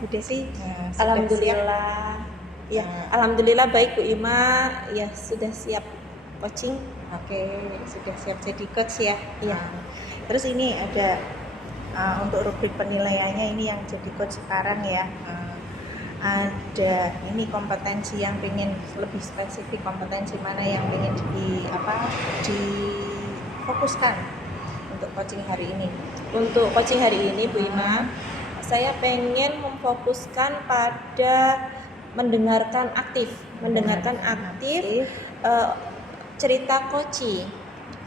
Bu Desi? Sudah siap? Alhamdulillah. Ya, alhamdulillah baik Bu Ima. Ya, sudah siap coaching. Oke, sudah siap jadi coach ya? Iya. Terus ini ada untuk rubrik penilaiannya ini yang jadi coach sekarang ya. Ada ini kompetensi yang pengen lebih spesifik, kompetensi mana yang pengen difokuskan untuk coaching hari ini? Untuk coaching hari ini Bu Ima, saya pengen memfokuskan pada mendengarkan aktif cerita koci.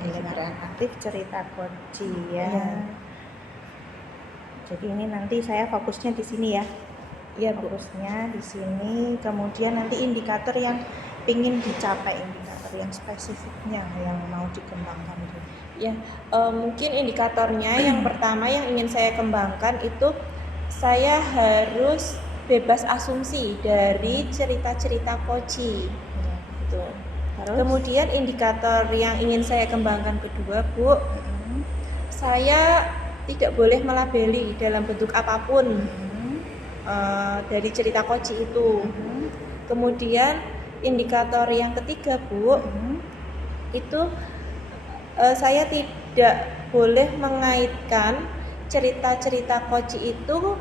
Mendengarkan aktif cerita koci ya. Iya. Jadi ini nanti saya fokusnya di sini ya. Iya Bu. Fokusnya di sini. Kemudian nanti indikator yang ingin dicapai, indikator yang spesifiknya yang mau dikembangkan. Ya, mungkin indikatornya yang pertama yang ingin saya kembangkan itu saya harus bebas asumsi dari cerita-cerita koci. Ya. Gitu. Terus? Kemudian indikator yang ingin saya kembangkan kedua, Bu, saya tidak boleh melabeli dalam bentuk apapun dari cerita koci itu. Kemudian indikator yang ketiga, Bu, itu saya tidak boleh mengaitkan cerita-cerita koci itu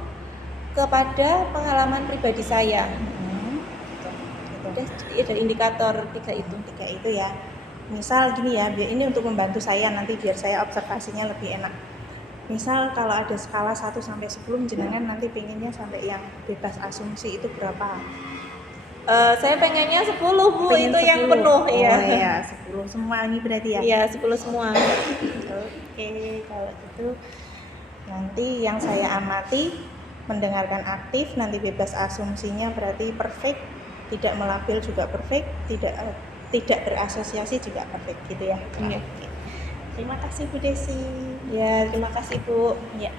kepada pengalaman pribadi saya. Ada indikator tiga itu ya. Misal gini ya, ini untuk membantu saya nanti biar saya observasinya lebih enak. Misal kalau ada skala 1 sampai 10 jenengan nanti pengennya sampai yang bebas asumsi itu berapa? Saya pengennya 10 Bu, itu 10. Yang penuh ya. Oh iya, 10 semua ini berarti ya? Iya, 10 semua. Oke, kalau gitu nanti yang saya amati mendengarkan aktif, nanti bebas asumsinya berarti perfect, tidak melabel juga perfect, tidak berasosiasi juga perfect gitu ya. Iya. Oke. Terima kasih Bu Desi. Ya, terima kasih Bu. Ya.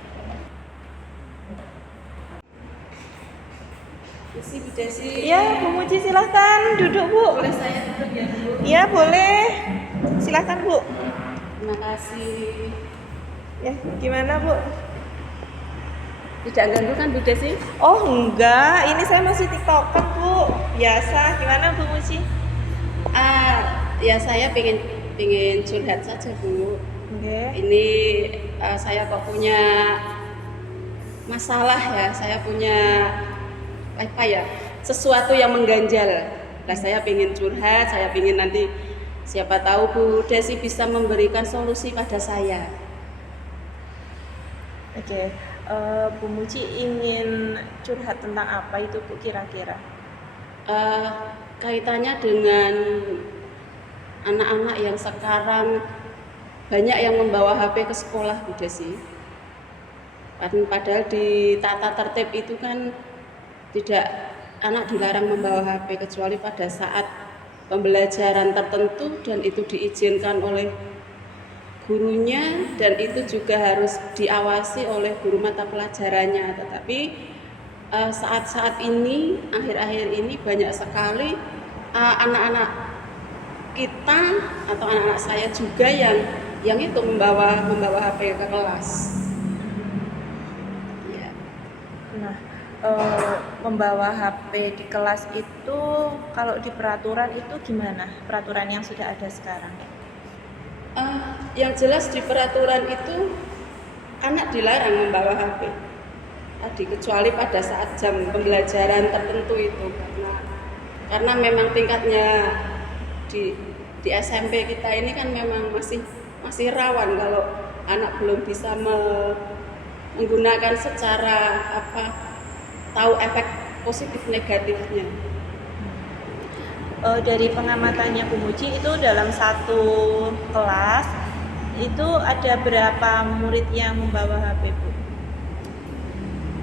Bu Desi. Ya, Bu Muji silahkan duduk Bu. Boleh saya duduk ya Bu? Ya, boleh. Silahkan Bu. Terima kasih. Ya, gimana Bu? Tidak ganggu kan Bu Desi? Oh enggak, ini saya masih tiktokan Bu. Biasa, gimana Bu Muji? Ya saya pengen curhat saja Bu. Okay. Ini saya kok punya masalah ya, saya punya sesuatu yang mengganjal. Nah saya pengen curhat, saya pengen nanti siapa tahu Bu Desi bisa memberikan solusi pada saya. Oke. Bu Muji ingin curhat tentang apa itu Bu kira-kira? Kaitannya dengan anak-anak yang sekarang banyak yang membawa HP ke sekolah Bu Desi. Padahal di tata tertib itu kan tidak anak dilarang membawa HP kecuali pada saat pembelajaran tertentu dan itu diizinkan oleh gurunya dan itu juga harus diawasi oleh guru mata pelajarannya. Tetapi saat-saat ini, akhir-akhir ini banyak sekali anak-anak kita atau anak-anak saya juga yang itu membawa HP ke kelas. Ya. Nah, membawa HP di kelas itu kalau di peraturan itu gimana? Peraturan yang sudah ada sekarang? Yang jelas di peraturan itu anak dilarang membawa HP tadi kecuali pada saat jam pembelajaran tertentu itu karena memang tingkatnya di SMP kita ini kan memang masih rawan kalau anak belum bisa menggunakan secara tahu efek positif negatifnya. Dari pengamatannya Bu Muji itu dalam satu kelas itu ada berapa murid yang membawa HP Bu?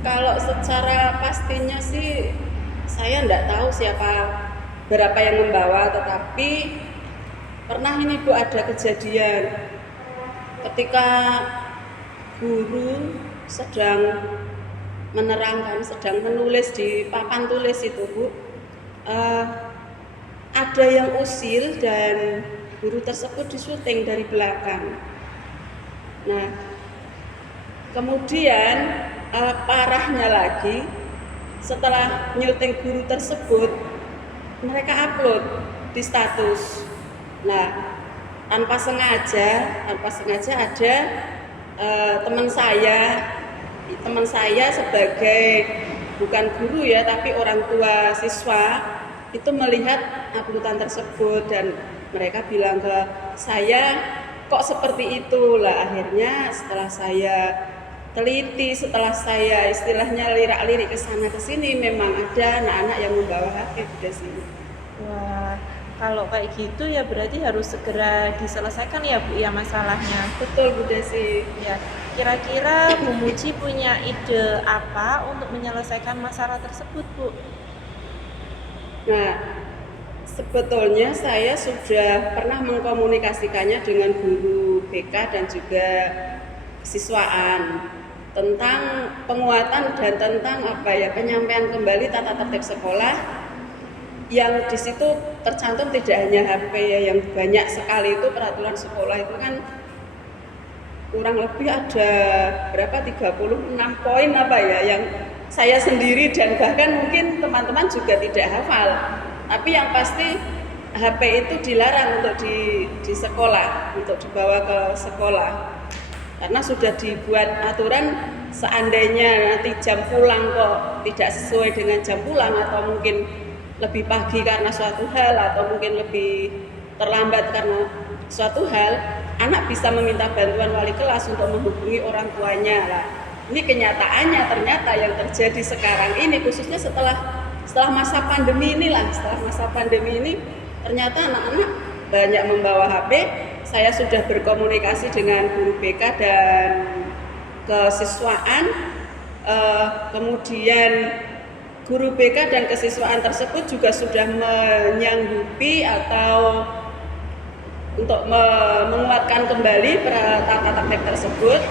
Kalau secara pastinya sih saya enggak tahu berapa yang membawa, tetapi pernah ini Bu ada kejadian ketika guru sedang menerangkan, sedang menulis di papan tulis itu Bu, ada yang usil dan guru tersebut disyuting dari belakang. Nah, kemudian parahnya lagi setelah nyuting guru tersebut, mereka upload di status. Nah, tanpa sengaja ada teman saya sebagai bukan guru ya, tapi orang tua siswa itu melihat uploadan tersebut dan mereka bilang ke saya, kok seperti itu lah. Akhirnya setelah saya teliti, setelah saya istilahnya lirak-lirik ke sana ke sini, memang ada anak-anak yang membawa HP di sini. Wah, kalau kayak gitu ya berarti harus segera diselesaikan ya Bu ya masalahnya. Betul Bu Desi. Ya, kira-kira Bu Muji punya ide apa untuk menyelesaikan masalah tersebut Bu? Nah, sebetulnya saya sudah pernah mengkomunikasikannya dengan guru BK dan juga siswaan tentang penguatan dan tentang penyampaian kembali tata tertib sekolah, yang di situ tercantum tidak hanya HP ya, yang banyak sekali itu peraturan sekolah itu kan kurang lebih ada berapa 36 poin yang saya sendiri dan bahkan mungkin teman-teman juga tidak hafal. Tapi yang pasti HP itu dilarang untuk di sekolah, untuk dibawa ke sekolah. Karena sudah dibuat aturan seandainya nanti jam pulang kok tidak sesuai dengan jam pulang, atau mungkin lebih pagi karena suatu hal, atau mungkin lebih terlambat karena suatu hal, anak bisa meminta bantuan wali kelas untuk menghubungi orang tuanya lah. Ini kenyataannya ternyata yang terjadi sekarang ini, khususnya setelah masa pandemi ini ternyata anak-anak banyak membawa HP. Saya sudah berkomunikasi dengan guru BK dan kesiswaan, kemudian guru BK dan kesiswaan tersebut juga sudah menyanggupi atau untuk menguatkan kembali tata tertib tersebut.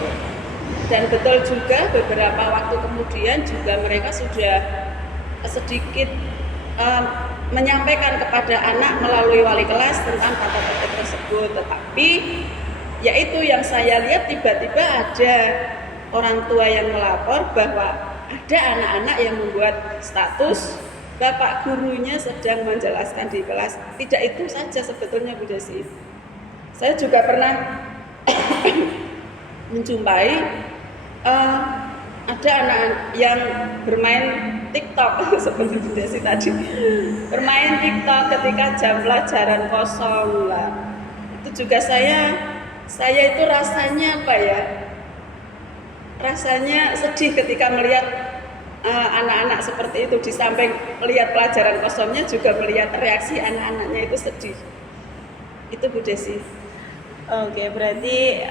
Dan betul juga beberapa waktu kemudian juga mereka sudah sedikit menyampaikan kepada anak melalui wali kelas tentang tata tertib tersebut. Tetapi yaitu yang saya lihat, tiba-tiba ada orang tua yang melapor bahwa ada anak-anak yang membuat status bapak gurunya sedang menjelaskan di kelas. Tidak itu saja sebetulnya Bu Desi. Saya juga pernah menjumpai ada anak yang bermain TikTok seperti Bu Desi tadi, bermain TikTok ketika jam pelajaran kosong lah. Itu juga saya itu rasanya rasanya sedih ketika melihat anak-anak seperti itu. Di samping melihat pelajaran kosongnya juga melihat reaksi anak-anaknya itu sedih. Itu Bu Desi. Oke, berarti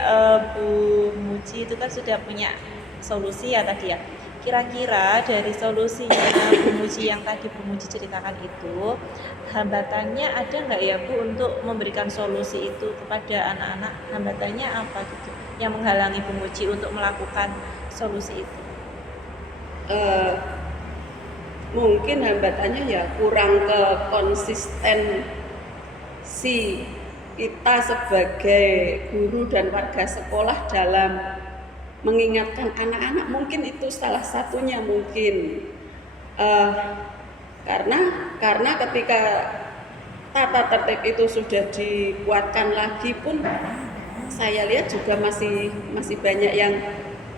Bu Muji itu kan sudah punya solusi ya tadi ya. Kira-kira dari solusinya Bu Muji yang tadi Bu Muji ceritakan itu, hambatannya ada nggak ya Bu untuk memberikan solusi itu kepada anak-anak? Hambatannya apa gitu yang menghalangi Bu Muji untuk melakukan solusi itu? Mungkin hambatannya ya kurang ke konsistensi kita sebagai guru dan warga sekolah dalam mengingatkan anak-anak. Mungkin itu salah satunya mungkin karena ketika tata tertib itu sudah dikuatkan lagi pun saya lihat juga masih banyak yang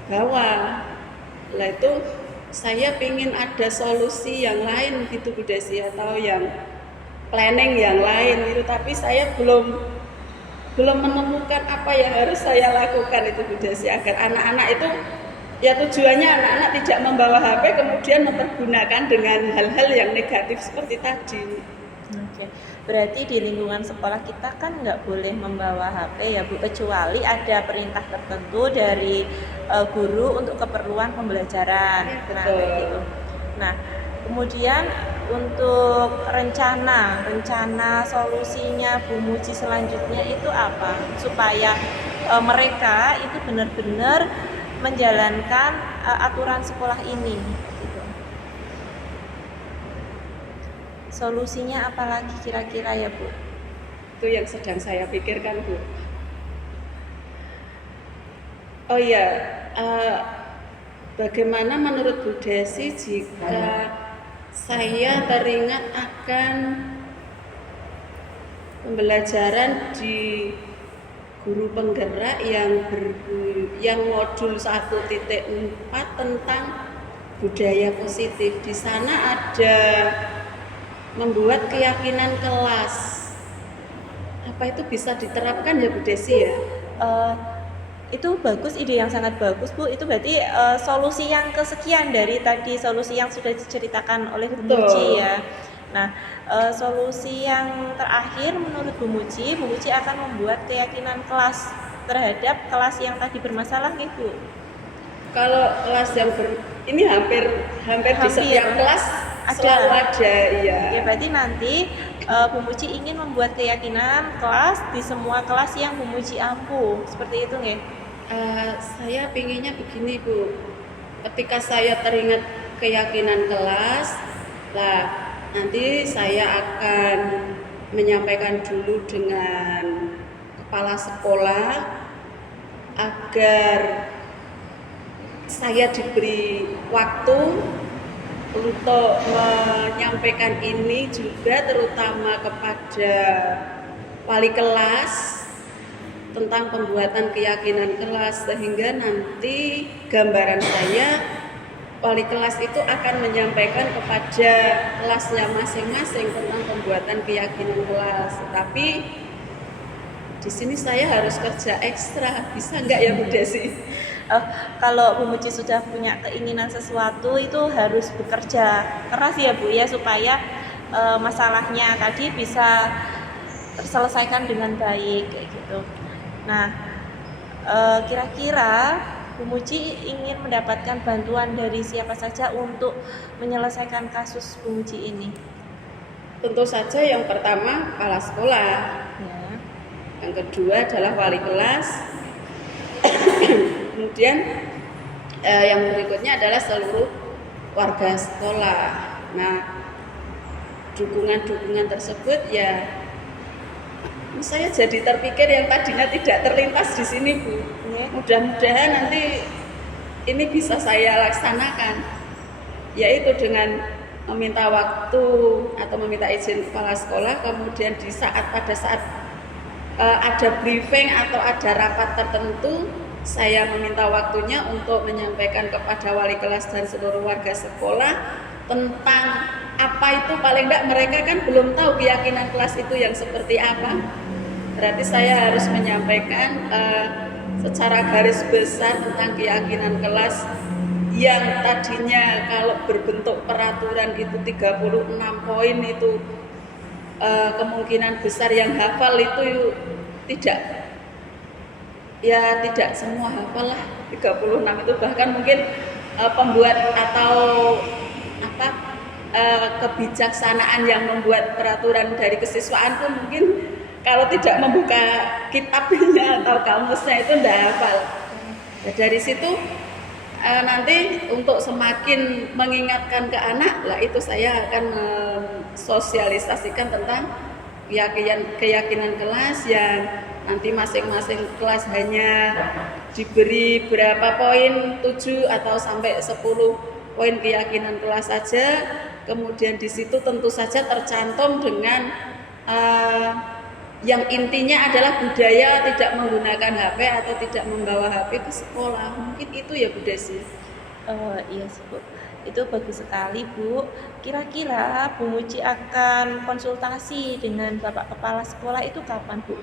bawa. Lah itu saya ingin ada solusi yang lain gitu Bu Desi, atau yang planning yang lain itu, tapi saya belum menemukan apa yang harus saya lakukan itu Bu Desi, agar anak-anak itu ya tujuannya anak-anak tidak membawa HP kemudian mempergunakan dengan hal-hal yang negatif seperti tadi. Oke, berarti di lingkungan sekolah kita kan nggak boleh membawa HP ya Bu, kecuali ada perintah tertentu dari guru untuk keperluan pembelajaran. Nah, kayak gitu. Nah, kemudian untuk rencana solusinya Bu Muji selanjutnya itu apa? Supaya mereka itu benar-benar menjalankan aturan sekolah ini. Gitu. Solusinya apa lagi kira-kira ya Bu? Itu yang sedang saya pikirkan Bu. Oh iya, bagaimana menurut Bu Desi jika saya teringat akan pembelajaran di guru penggerak yang modul 1.4 tentang budaya positif. Di sana ada membuat keyakinan kelas. Apa itu bisa diterapkan ya Bu Desi ya? Itu bagus, ide yang sangat bagus Bu. Itu berarti solusi yang kesekian dari tadi solusi yang sudah diceritakan oleh Bu Muji ya. Nah, solusi yang terakhir menurut Bu Muji akan membuat keyakinan kelas terhadap kelas yang tadi bermasalah nih Bu. Kalau kelas yang ini hampir di setiap kelas selalu ada, iya. Ya, berarti nanti Bu Muji ingin membuat keyakinan kelas di semua kelas yang Bu Muji ampu, seperti itu nggih? Saya pinginnya begini Bu, ketika saya teringat keyakinan kelas, lah nanti saya akan menyampaikan dulu dengan kepala sekolah agar saya diberi waktu untuk menyampaikan ini juga terutama kepada wali kelas tentang pembuatan keyakinan kelas, sehingga nanti gambaran saya wali kelas itu akan menyampaikan kepada kelasnya masing-masing tentang pembuatan keyakinan kelas. Tapi di sini saya harus kerja ekstra, bisa nggak ya Bu Desi? Kalau Bu Muji sudah punya keinginan sesuatu itu harus bekerja keras ya Bu ya, supaya masalahnya tadi bisa terselesaikan dengan baik kayak gitu. Nah, kira-kira Bu Muji ingin mendapatkan bantuan dari siapa saja untuk menyelesaikan kasus Bu Muji ini? Tentu saja yang pertama kepala sekolah, Ya. yang kedua adalah wali kelas, kemudian yang berikutnya adalah seluruh warga sekolah. Nah, dukungan-dukungan tersebut ya saya jadi terpikir yang tadinya tidak terlintas di sini Bu. Mudah-mudahan nanti ini bisa saya laksanakan, yaitu dengan meminta waktu atau meminta izin kepala sekolah, kemudian pada saat ada briefing atau ada rapat tertentu, saya meminta waktunya untuk menyampaikan kepada wali kelas dan seluruh warga sekolah tentang apa itu, paling tidak mereka kan belum tahu keyakinan kelas itu yang seperti apa. Berarti saya harus menyampaikan secara garis besar tentang keyakinan kelas yang tadinya kalau berbentuk peraturan itu 36 poin itu kemungkinan besar yang hafal itu tidak semua hafal lah 36 itu, bahkan mungkin pembuat atau kebijaksanaan yang membuat peraturan dari kesiswaan pun mungkin kalau tidak membuka kitabnya atau kamusnya itu tidak hafal. Nah, dari situ nanti untuk semakin mengingatkan ke anak lah, itu saya akan mensosialisasikan tentang keyakinan kelas yang nanti masing-masing kelas hanya diberi berapa poin, 7 atau sampai 10 poin keyakinan kelas saja. Kemudian di situ tentu saja tercantum dengan yang intinya adalah budaya tidak menggunakan HP atau tidak membawa HP ke sekolah. Mungkin itu ya Bu Desi. Iya sih Bu, itu bagus sekali Bu. Kira-kira Bu Muji akan konsultasi dengan Bapak Kepala Sekolah itu kapan Bu?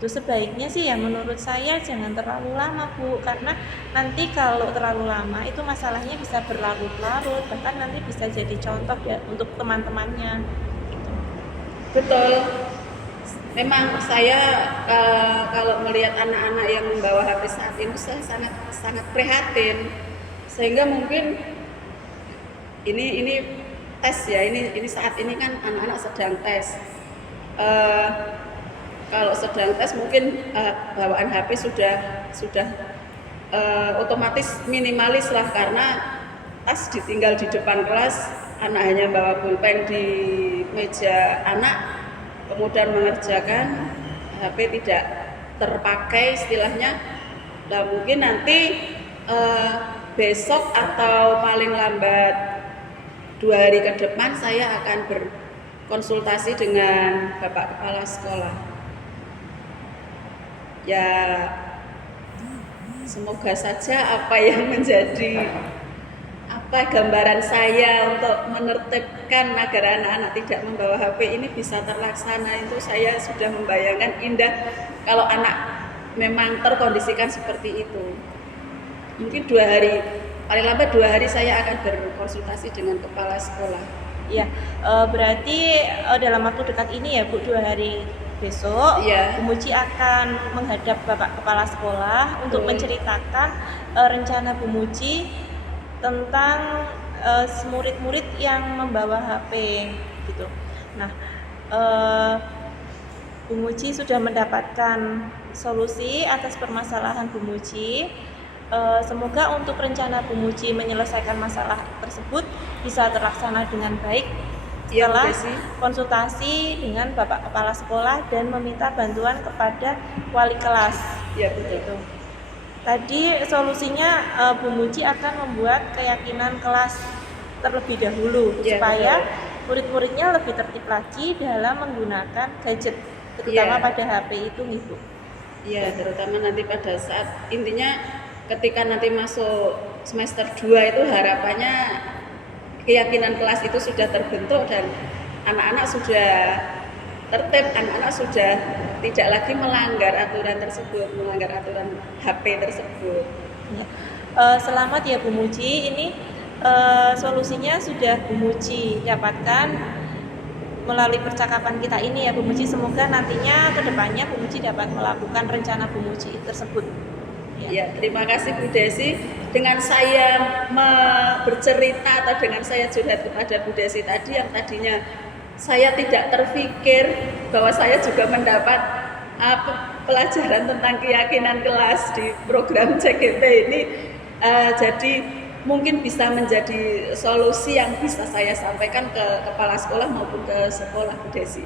Itu sebaiknya sih ya menurut saya jangan terlalu lama Bu, karena nanti kalau terlalu lama itu masalahnya bisa berlarut-larut, bahkan nanti bisa jadi contoh ya untuk teman-temannya. Betul. Memang saya kalau melihat anak-anak yang membawa HP saat ini saya sangat prihatin, sehingga mungkin ini tes ya, ini saat ini kan anak-anak sedang tes. Kalau sedang tes mungkin bawaan HP sudah otomatis minimalis lah, karena tas ditinggal di depan kelas, anak hanya bawa pulpen di meja anak, kemudian mengerjakan, HP tidak terpakai istilahnya. Nah, mungkin nanti besok atau paling lambat 2 hari ke depan saya akan berkonsultasi dengan Bapak Kepala Sekolah. Ya, semoga saja apa yang menjadi gambaran saya untuk menertibkan agar anak-anak tidak membawa HP ini bisa terlaksana. Itu saya sudah membayangkan indah kalau anak memang terkondisikan seperti itu. Mungkin 2 hari, paling lambat 2 hari saya akan berkonsultasi dengan kepala sekolah. Ya, berarti dalam waktu dekat ini ya Bu, 2 hari besok Ya. Bu Muji akan menghadap Bapak Kepala Sekolah untuk menceritakan rencana Bu Muji tentang murid-murid yang membawa HP gitu. Nah, Bu Muji sudah mendapatkan solusi atas permasalahan Bu Muji. Semoga untuk rencana Bu Muji menyelesaikan masalah tersebut bisa terlaksana dengan baik setelah konsultasi dengan Bapak Kepala Sekolah dan meminta bantuan kepada wali kelas. Ya, betul. Tadi solusinya Bu Muji akan membuat keyakinan kelas terlebih dahulu Ya, supaya murid-muridnya lebih tertib lagi dalam menggunakan gadget, terutama pada HP itu nih Bu. Iya, terutama nanti pada saat intinya ketika nanti masuk semester 2 itu harapannya keyakinan kelas itu sudah terbentuk dan anak-anak sudah tertib, anak-anak sudah tidak lagi melanggar aturan tersebut, melanggar aturan HP tersebut. Ya. Selamat ya Bu Muji, ini solusinya sudah Bu Muji dapatkan melalui percakapan kita ini ya Bu Muji. Semoga nantinya ke depannya Bu Muji dapat melakukan rencana Bu Muji tersebut. Ya, terima kasih Bu Desi. Dengan saya bercerita atau dengan saya curhat kepada Bu Desi tadi yang tadinya saya tidak terpikir bahwa saya juga mendapat pelajaran tentang keyakinan kelas di program CGP ini, jadi mungkin bisa menjadi solusi yang bisa saya sampaikan ke kepala sekolah maupun ke sekolah Bu Desi.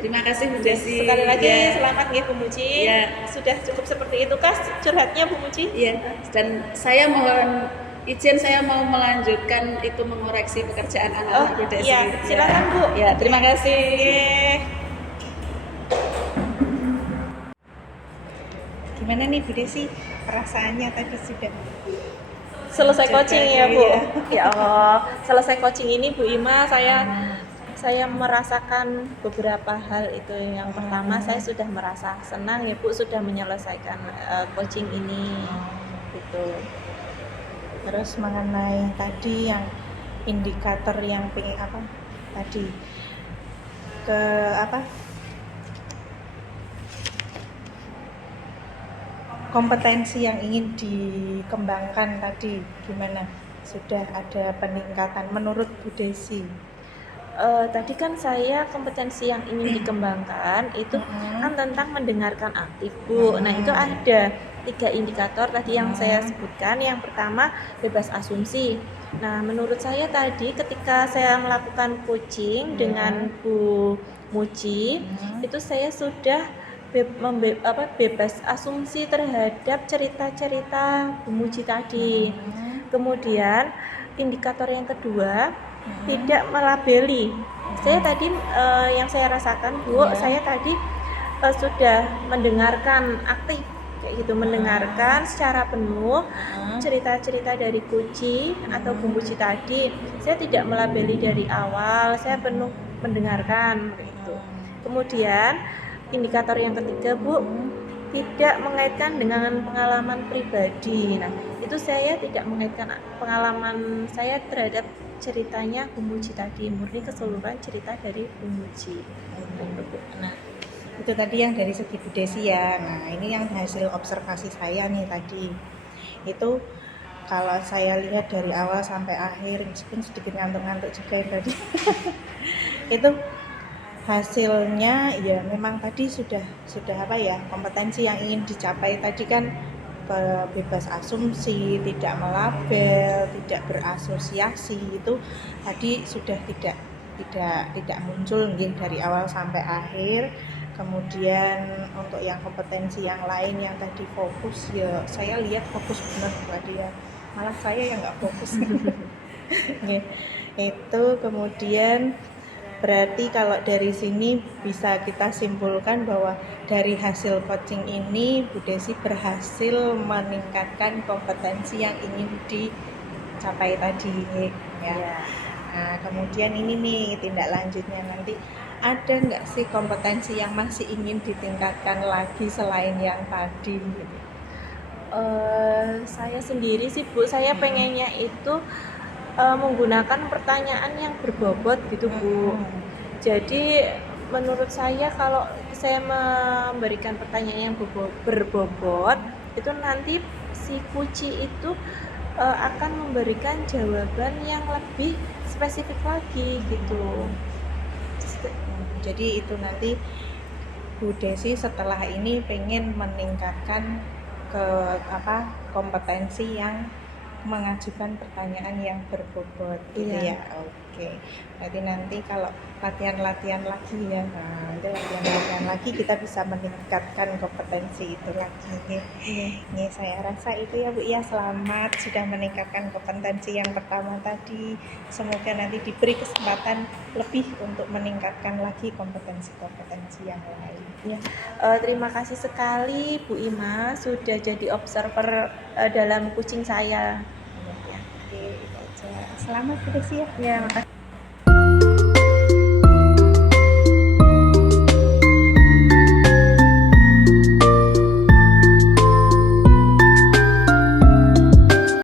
Terima kasih Bu Desi. Sekali lagi selamat ya Bu Muji. Ya. Sudah cukup seperti itu kah curhatnya Bu Muji? Iya. Dan saya mohon izin, saya mau melanjutkan itu mengoreksi pekerjaan anak-anak Bu Desi. Iya, silakan Bu. Ya, terima kasih. Gimana nih Bu Desi perasaannya tadi sudah Selesai coaching ya Bu. Iya. Ya Allah, selesai coaching ini Bu Ima saya merasakan beberapa hal itu. Yang pertama saya sudah merasa senang ya Bu sudah menyelesaikan coaching ini gitu. Terus mengenai tadi yang indikator yang tadi ke kompetensi yang ingin dikembangkan tadi gimana? Sudah ada peningkatan menurut Bu Desi? Tadi kan saya kompetensi yang ingin dikembangkan itu kan tentang mendengarkan aktif Bu. Nah itu ada 3 indikator tadi yang saya sebutkan. Yang pertama bebas asumsi. Nah menurut saya tadi ketika saya melakukan coaching dengan Bu Muji itu saya sudah bebas asumsi terhadap cerita-cerita Bu Muji tadi. Kemudian indikator yang kedua tidak melabeli. Saya tadi yang saya rasakan Bu, saya tadi sudah mendengarkan aktif kayak gitu, mendengarkan secara penuh cerita-cerita dari Kuci atau Bu Muji tadi. Saya tidak melabeli dari awal, saya penuh mendengarkan gitu. Kemudian indikator yang ketiga Bu, tidak mengaitkan dengan pengalaman pribadi. Nah, itu saya tidak mengaitkan pengalaman saya terhadap ceritanya Bu Muji tadi, murni keseluruhan cerita dari Bu Muji. Nah, itu tadi yang dari segi Bu Desi ya. Nah, ini yang hasil observasi saya nih tadi. Itu kalau saya lihat dari awal sampai akhir, meskipun sedikit ngantuk-ngantuk juga ya tadi. Itu hasilnya ya memang tadi sudah kompetensi yang ingin dicapai tadi kan bebas asumsi, tidak melabel, tidak berasosiasi, itu tadi sudah tidak muncul mungkin dari awal sampai akhir. Kemudian untuk yang kompetensi yang lain yang tadi fokus ya saya lihat fokus benar tadi ya, malah saya yang nggak fokus. Nggih. Itu kemudian berarti kalau dari sini bisa kita simpulkan bahwa dari hasil coaching ini Bu Desi berhasil meningkatkan kompetensi yang ingin dicapai tadi ya. Iya. Nah, kemudian ini nih tindak lanjutnya nanti ada nggak sih kompetensi yang masih ingin ditingkatkan lagi selain yang tadi gitu? Saya sendiri sih Bu, saya pengennya itu menggunakan pertanyaan yang berbobot gitu Bu. Jadi menurut saya kalau saya memberikan pertanyaan yang berbobot itu nanti si kuci itu akan memberikan jawaban yang lebih spesifik lagi gitu. Jadi itu nanti Bu Desi setelah ini pengen meningkatkan kompetensi yang mengajukan pertanyaan yang berbobot gitu Iya. ya. Oke. Berarti nanti kalau latihan-latihan lagi ya. Nah, nanti latihan-latihan lagi kita bisa meningkatkan kompetensi itu lagi. Nih saya rasa itu ya Bu ya, selamat sudah meningkatkan kompetensi yang pertama tadi. Semoga nanti diberi kesempatan lebih untuk meningkatkan lagi kompetensi-kompetensi yang lain. Terima kasih sekali Bu Ima sudah jadi observer dalam kucing saya. Oke, itu aja. Selamat Bu Desi ya. Ya, makasih.